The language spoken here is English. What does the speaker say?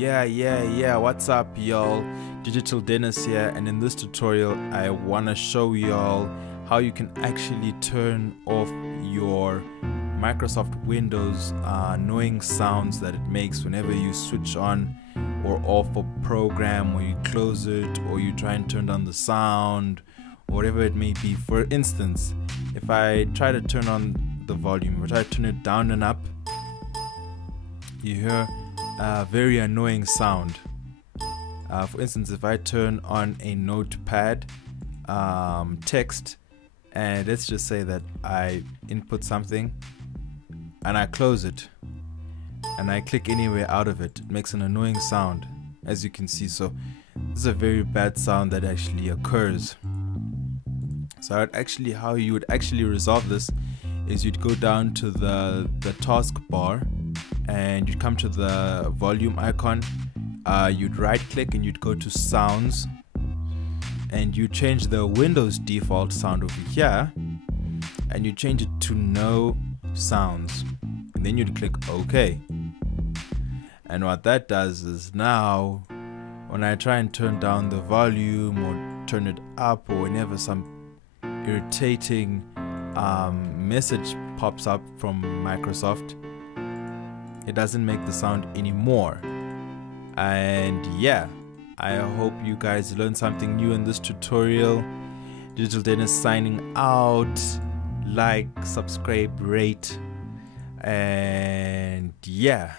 Yeah, what's up y'all? Digital Dennis here, and in this tutorial I want to show y'all how you can actually turn off your Microsoft Windows annoying sounds that it makes whenever you switch on or off a program, or you close it, or you try and turn down the sound, whatever it may be. For instance, if I try to turn on the volume, or try to turn it down and up, you hear a very annoying sound. For instance, if I turn on a notepad text, and let's just say that I input something and I close it and I click anywhere out of it, it makes an annoying sound, as you can see. So this is a very bad sound that actually occurs. So how you would actually resolve this is you'd go down to the taskbar and you'd come to the volume icon, you'd right click and you'd go to sounds, and you change the Windows default sound over here and you change it to no sounds, and then you'd click OK. And what that does is, now when I try and turn down the volume or turn it up, or whenever some irritating message pops up from Microsoft, it doesn't make the sound anymore. And yeah, I hope you guys learned something new in this tutorial. Digital Dennis signing out. Like, subscribe, rate, and yeah.